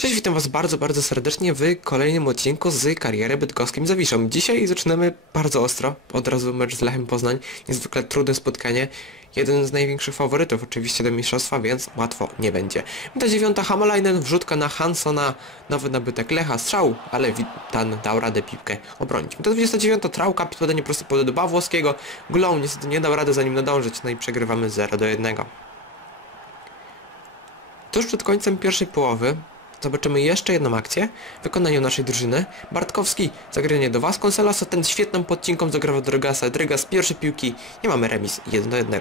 Cześć, witam was bardzo, bardzo serdecznie w kolejnym odcinku z kariery bydgoskim Zawiszą. Dzisiaj zaczynamy bardzo ostro, od razu mecz z Lechem Poznań, niezwykle trudne spotkanie, jeden z największych faworytów oczywiście do mistrzostwa, więc łatwo nie będzie. Ta dziewiąta Hamalainen, wrzutka na Hansona, nowy nabytek Lecha, strzał, ale Witan dał radę piłkę obronić. To 29 Trałka, podanie prosto pod do włoskiego, Glow niestety nie dał rady za nim nadążyć, no i przegrywamy 0 do 1. Tuż przed końcem pierwszej połowy Zobaczymy jeszcze jedną akcję w wykonaniu naszej drużyny. Bartkowski, zagranie do Vasconcelasa, ten świetną podcinką zagrawa Drygasa. Drygas pierwsze piłki, nie mamy remis 1 do 1.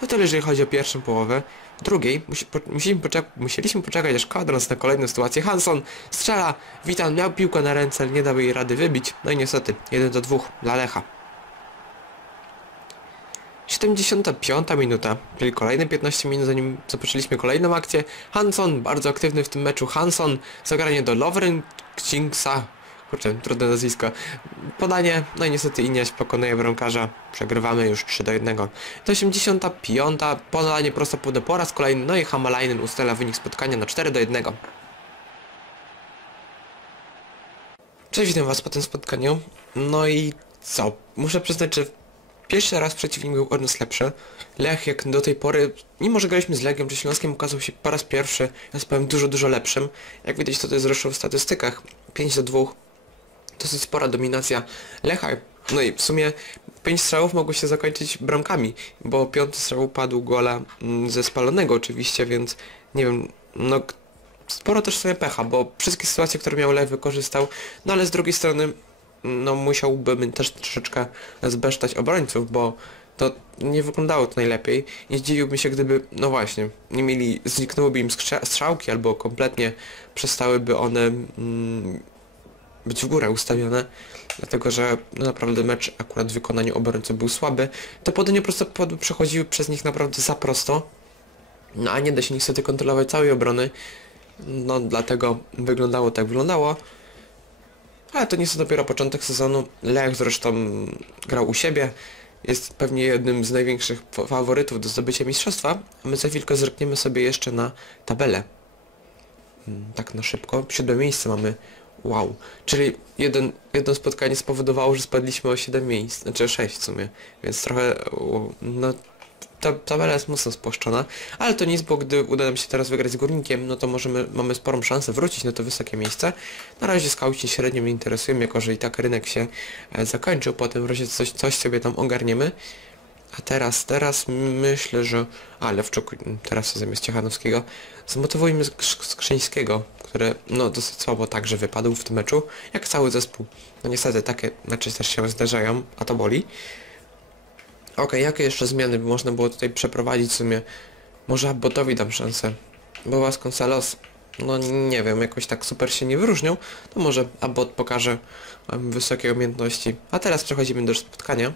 To tyle jeżeli chodzi o pierwszą połowę. W drugiej musi, po, musimy poczek musieliśmy poczekać aż kwadrans na kolejną sytuację. Hanson strzela, Witan miał piłkę na ręce, ale nie dał jej rady wybić. No i niestety 1 do 2 dla Lecha. 75 minuta, czyli kolejne 15 minut zanim zobaczyliśmy kolejną akcję. Hanson, bardzo aktywny w tym meczu. Hanson, zagranie do Lovren Kingsa. Kurczę, trudne nazwisko. Podanie, no i niestety Iniaś pokonuje bramkarza. Przegrywamy już 3 do 1. To 85, podanie prosto do po raz kolejny, no i Hamalainen ustala wynik spotkania na 4 do 1. Cześć, witam was po tym spotkaniu. No i co? Muszę przyznać, że Pierwszy raz przeciwnik był od nas lepszy. Lech jak do tej pory, mimo że graliśmy z Legią czy Śląskiem, okazał się po raz pierwszy, powiem, dużo, dużo lepszym. Jak widać to, to jest zresztą w statystykach. 5 do 2. Dosyć spora dominacja Lecha. No i w sumie 5 strzałów mogło się zakończyć bramkami, bo piąty strzał padł gola mm, ze spalonego oczywiście, więc nie wiem, no sporo też sobie pecha, bo wszystkie sytuacje, które miał Lech wykorzystał, no ale z drugiej strony no musiałbym też troszeczkę zbesztać obrońców, bo to nie wyglądało to najlepiej. Nie zdziwiłbym się, gdyby, no właśnie, nie mieli, zniknęłyby im strzałki albo kompletnie przestałyby one mm, być w górę ustawione, dlatego że no naprawdę mecz akurat w wykonaniu obrońców był słaby. Te podanie prosto przechodziły przez nich naprawdę za prosto, no a nie da się niestety kontrolować całej obrony, no dlatego wyglądało tak wyglądało. Ale to nie jest dopiero początek sezonu. Lech zresztą grał u siebie. Jest pewnie jednym z największych faworytów do zdobycia mistrzostwa. A my za chwilkę zerkniemy sobie jeszcze na tabelę. Hmm, tak na szybko. Siódme miejsce mamy. Wow. Czyli jeden, jedno spotkanie spowodowało, że spadliśmy o 7 miejsc. Znaczy 6 w sumie. Więc trochę... No ta tabela jest mocno spłaszczona, ale to nic, bo gdy uda nam się teraz wygrać z Górnikiem, no to możemy, mamy sporą szansę wrócić na to wysokie miejsce. Na razie skauci średnio mnie interesują, jako że i tak rynek się e, zakończył, potem w razie coś, coś sobie tam ogarniemy. A teraz, teraz myślę, że... A, Lewczuk teraz zamiast Ciechanowskiego. Zmotywujmy Skrzyńskiego, który no dosyć słabo także wypadł w tym meczu, jak cały zespół. No niestety takie mecze też się zdarzają, a to boli. Okej, okay, jakie jeszcze zmiany by można było tutaj przeprowadzić w sumie? Może Abbotowi dam szansę. Bo Vasconcelos, no nie wiem, jakoś tak super się nie wyróżniał. To może Abbot pokaże um, wysokie umiejętności. A teraz przechodzimy do spotkania.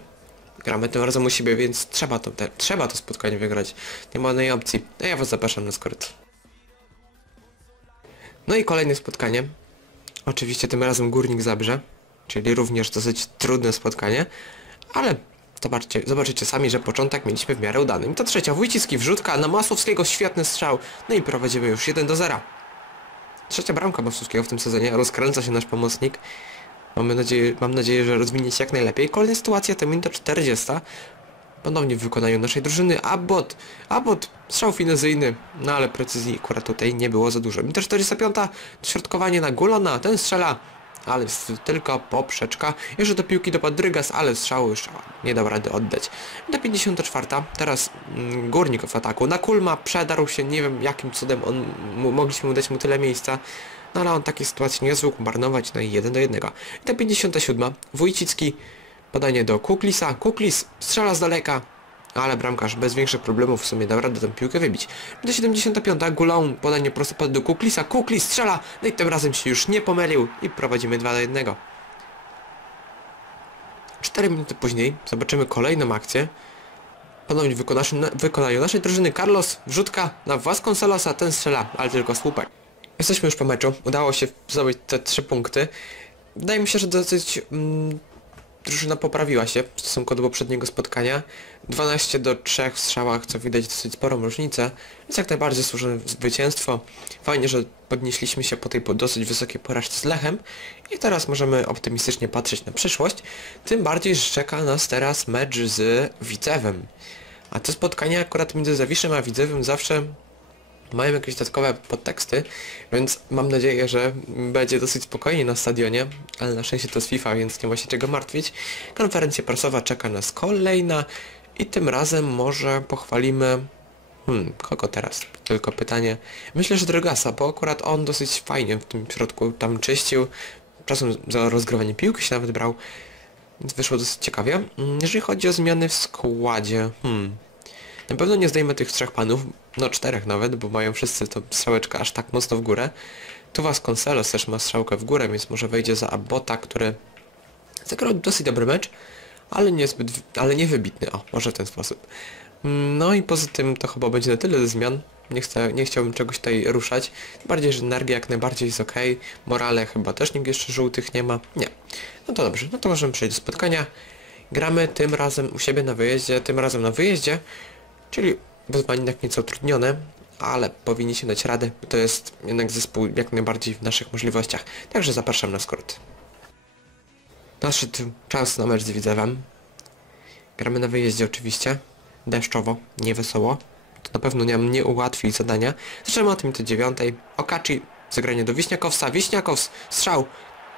Gramy tym razem u siebie, więc trzeba to, te, trzeba to spotkanie wygrać. Nie ma innej opcji. A ja was zapraszam na skort. No i kolejne spotkanie. Oczywiście tym razem Górnik Zabrze, czyli również dosyć trudne spotkanie, ale Zobaczcie, zobaczycie sami, że początek mieliśmy w miarę udany. I to trzecia, Wójcicki wrzutka na Masłowskiego, świetny strzał. No i prowadzimy już 1 do 0. Trzecia bramka Masłowskiego w tym sezonie, rozkręca się nasz pomocnik. Mamy nadzieję, mam nadzieję, że rozwinie się jak najlepiej. Kolejna sytuacja to minuta 40. Ponownie w wykonaniu naszej drużyny. Abbott, Abbott, strzał finezyjny, no ale precyzji akurat tutaj nie było za dużo. Minuta 45, środkowanie na Gulona, ten strzela ale tylko poprzeczka. Jeszcze do piłki dopadł Drygas, ale strzału już nie dał rady oddać. Do 54. Teraz mm, Górnik w ataku. Na Kulma przedarł się, nie wiem jakim cudem on, mogliśmy mu dać mu tyle miejsca. No ale on takiej sytuacji nie zwykł marnować, no i 1 do 1. I do 57. Wójcicki podanie do Kuklisa. Kuklis strzela z daleka, ale bramkarz bez większych problemów w sumie dał radę tę piłkę wybić. Do 75 Gulon podanie prosto do Kuklisa. Kuklis strzela, no i tym razem się już nie pomylił i prowadzimy 2 do 1. 4 minuty później zobaczymy kolejną akcję. Ponownie w wykonaniu naszej drużyny Carlos wrzutka na Vasconcelosa, ten strzela, ale tylko słupek. Jesteśmy już po meczu, udało się zdobyć te 3 punkty. Wydaje mi się, że dosyć mm, drużyna poprawiła się w stosunku do poprzedniego spotkania. 12 do 3 w strzałach, co widać dosyć sporą różnicę, więc jak najbardziej służy zwycięstwo. Fajnie, że podnieśliśmy się po tej dosyć wysokiej porażce z Lechem i teraz możemy optymistycznie patrzeć na przyszłość. Tym bardziej, że czeka nas teraz mecz z Widzewem. A te spotkania akurat między Zawiszem a Widzewem zawsze mają jakieś dodatkowe podteksty, więc mam nadzieję, że będzie dosyć spokojnie na stadionie, ale na szczęście to jest FIFA, więc nie ma się czego martwić. Konferencja prasowa czeka nas kolejna i tym razem może pochwalimy... Hmm, kogo teraz? Tylko pytanie. Myślę, że Drogasa, bo akurat on dosyć fajnie w tym środku tam czyścił. Czasem za rozgrywanie piłki się nawet brał, więc wyszło dosyć ciekawie. Mm, Jeżeli chodzi o zmiany w składzie, hmm... Na pewno nie zdejmę tych trzech panów, no czterech nawet, bo mają wszyscy to strzałeczkę aż tak mocno w górę. Tu Vasconcelos też ma strzałkę w górę, więc może wejdzie za Abota, który zagrał dosyć dobry mecz, ale niezbyt, ale nie wybitny, o, może w ten sposób. No i poza tym to chyba będzie na tyle ze zmian. Nie, chcę, nie chciałbym czegoś tutaj ruszać. Bardziej, że energia jak najbardziej jest ok. Morale chyba też nikt jeszcze żółtych nie ma. Nie. No to dobrze, no to możemy przejść do spotkania. Gramy tym razem u siebie na wyjeździe, tym razem na wyjeździe. Czyli wyzwanie jak nieco utrudnione, ale powinniśmy dać radę. To jest jednak zespół jak najbardziej w naszych możliwościach. Także zapraszam na skrót. Nadszedł czas na mecz z Widzewem. Gramy na wyjeździe oczywiście. Deszczowo, nie wesoło. To na pewno nam nie ułatwi zadania. Zaczynamy o tym to dziewiątej. Okaczy zagranie do Wiśniakowca. Wiśniakows, strzał.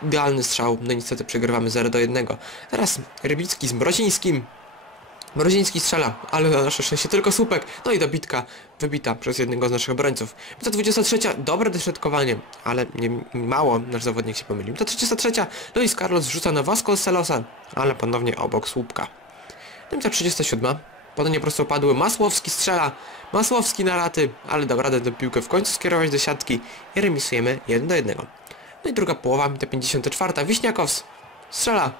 Idealny strzał. No niestety przegrywamy 0 do 1. Teraz Rybicki z Mrozińskim. Mroziński strzela, ale na nasze szczęście tylko słupek. No i dobitka wybita przez jednego z naszych obrońców. To 23, dobre dośrodkowanie, ale nie mało nasz zawodnik się pomylił. To 33, Luis Carlos wrzuca na Vasconcelosa, ale ponownie obok słupka. Niemca 37, podanie prosto padły, Masłowski strzela, Masłowski na raty, ale dał radę piłkę w końcu skierować do siatki i remisujemy 1 do 1. No i druga połowa, ta 54, Wiśniakows strzela,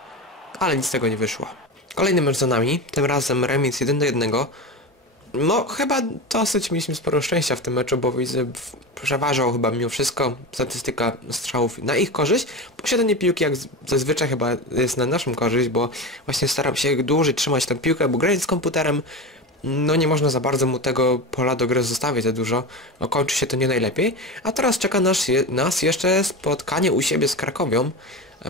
ale nic z tego nie wyszło. Kolejny mecz za nami, tym razem remis 1 do 1. No chyba dosyć mieliśmy sporo szczęścia w tym meczu, bo widzę przeważał chyba mimo wszystko statystyka strzałów na ich korzyść. Posiadanie piłki jak zazwyczaj chyba jest na naszą korzyść, bo właśnie staram się dłużej trzymać tę piłkę, bo grając z komputerem no nie można za bardzo mu tego pola do gry zostawić za dużo, okończy się to nie najlepiej. A teraz czeka nas, nas jeszcze spotkanie u siebie z Krakowią.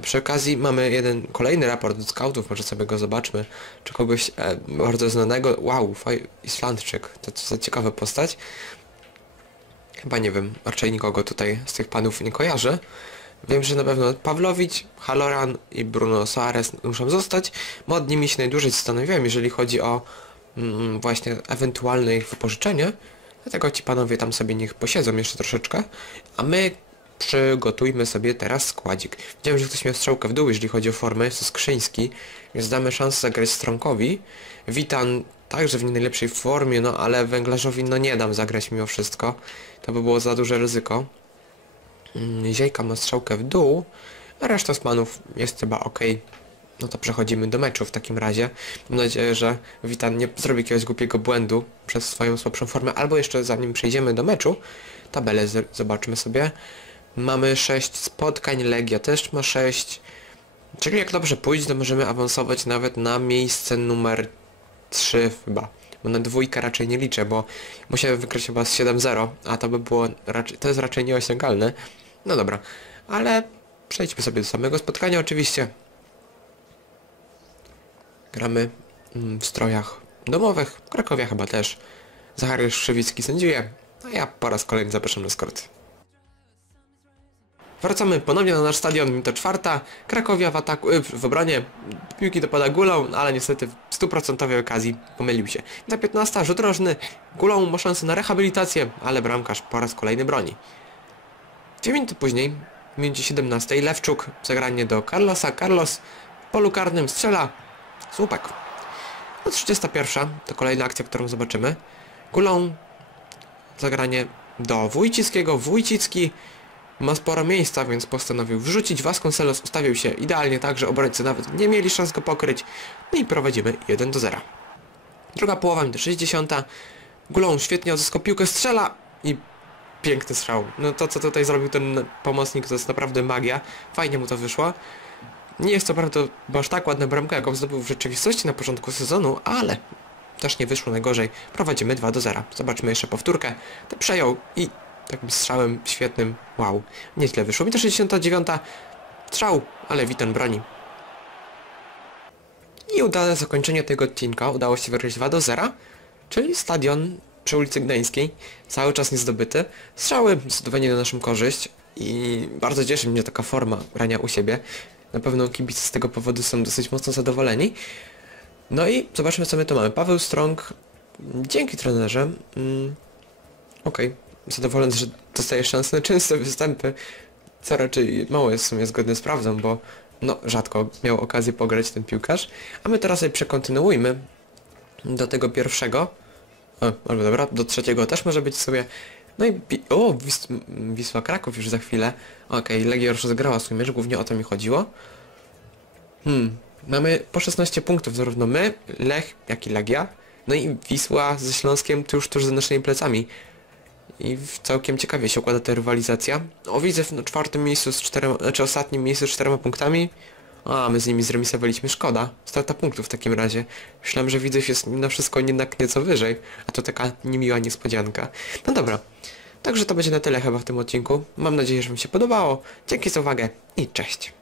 Przy okazji mamy jeden kolejny raport od scoutów, może sobie go zobaczmy, czy kogoś e, bardzo znanego, wow, faj, Islandczyk, to co za ciekawa postać. Chyba nie wiem, raczej nikogo tutaj z tych panów nie kojarzę. Wiem, że na pewno Pawlowicz, Haloran i Bruno Soares muszą zostać. Mod nimi się najdłużej zastanawiałem, jeżeli chodzi o mm, właśnie ewentualne ich wypożyczenie. Dlatego ci panowie tam sobie niech posiedzą jeszcze troszeczkę. A my przygotujmy sobie teraz składzik. Widziałem, że ktoś miał strzałkę w dół, jeżeli chodzi o formę, jest to Skrzyński, więc damy szansę zagrać Stronkowi. Witan także w nie najlepszej formie, no ale Węglarzowi no nie dam zagrać mimo wszystko. To by było za duże ryzyko. Mm, Ziejka ma strzałkę w dół, a reszta z panów jest chyba ok. No to przechodzimy do meczu w takim razie. Mam nadzieję, że Witan nie zrobi jakiegoś głupiego błędu przez swoją słabszą formę, albo jeszcze zanim przejdziemy do meczu, tabelę zobaczmy sobie. Mamy 6 spotkań, Legia też ma 6. Czyli jak dobrze pójdzie, to możemy awansować nawet na miejsce numer 3 chyba. Bo na dwójkę raczej nie liczę, bo musiałem wykryć chyba z 7-0, a to by było raczej, to jest raczej nieosiągalne. No dobra, ale przejdźmy sobie do samego spotkania oczywiście. Gramy mm, w strojach domowych, Krakowia chyba też. Zachariusz Krzywicki sędziuje, a ja po raz kolejny zapraszam na skort. Wracamy ponownie na nasz stadion, minuta czwarta. Krakowia w ataku, y, w obronie. Piłki dopada Gulą, ale niestety w stuprocentowej okazji pomylił się. Na 15 rzut rożny. Gulą ma szansę na rehabilitację, ale bramkarz po raz kolejny broni. Dwie minuty później, w minucie 17, Lewczuk, zagranie do Carlosa. Carlos w polu karnym strzela. Słupek. No 31 to kolejna akcja, którą zobaczymy. Gulą, zagranie do Wójcickiego. Wójcicki ma sporo miejsca, więc postanowił wrzucić. Vasconcelos ustawił się idealnie tak, że obrońcy nawet nie mieli szans go pokryć. No i prowadzimy 1 do 0. Druga połowa, do 60. Gulą świetnie odzyskał piłkę, strzela i piękny strzał. No to co tutaj zrobił ten pomocnik to jest naprawdę magia. Fajnie mu to wyszło. Nie jest to prawda aż tak ładna bramka, jaką zdobył w rzeczywistości na początku sezonu, ale też nie wyszło najgorzej. Prowadzimy 2 do 0. Zobaczmy jeszcze powtórkę. Przejął i takim strzałem świetnym. Wow, nieźle wyszło. Mi to 69. Strzał, ale Witan broni. I udane zakończenie tego odcinka udało się wygrać 2 do 0, czyli stadion przy ulicy Gdańskiej, cały czas niezdobyty. Strzały zdecydowanie na naszą korzyść i bardzo cieszy mnie taka forma grania u siebie. Na pewno kibice z tego powodu są dosyć mocno zadowoleni. No i zobaczmy co my tu mamy. Paweł Strong, dzięki trenerze. Mm, Okej, zadowolony, że dostaje szansę na częste występy, co raczej mało jest w sumie zgodne z prawdą, bo no rzadko miał okazję pograć ten piłkarz. A my teraz sobie przekontynuujmy do tego pierwszego. O, albo dobra, do trzeciego też może być sobie. No i... O, Wis Wisła Kraków już za chwilę. Okej, Legia już rozegrała swój mecz, głównie o to mi chodziło. Hmm, mamy po 16 punktów zarówno my, Lech, jak i Legia. No i Wisła ze Śląskiem tuż, tuż za naszymi plecami. I całkiem ciekawie się układa ta rywalizacja. O, widzę w no, czwartym miejscu z czterema, znaczy ostatnim miejscu z czterema punktami. A, my z nimi zremisowaliśmy, szkoda. Strata punktów w takim razie. Myślałem, że Widzew jest na wszystko jednak nieco wyżej, a to taka niemiła niespodzianka. No dobra, także to będzie na tyle chyba w tym odcinku. Mam nadzieję, że Wam się podobało. Dzięki za uwagę i cześć.